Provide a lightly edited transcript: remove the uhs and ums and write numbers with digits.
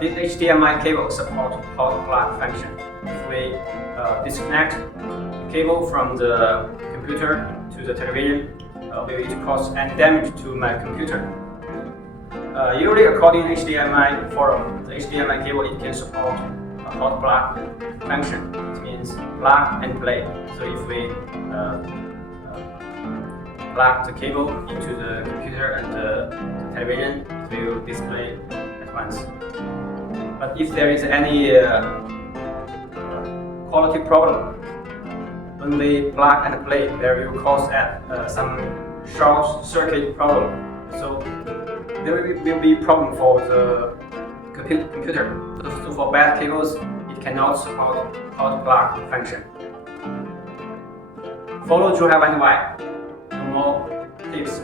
This HDMI cable supports hot plug function. If we disconnect the cable from the computer to the television, will it cause any damage to my computer? Usually, according to HDMI forum, the HDMI cable it can support a hot plug function. It means plug and play. So if we plug the cable into the computer and the television, it will display at once. But if there is any quality problem, when we plug and play, there will cause some short circuit problem. So there will be problem for the computer. So for bad cables, it cannot support hot plug function. Follow to have any why. No more tips.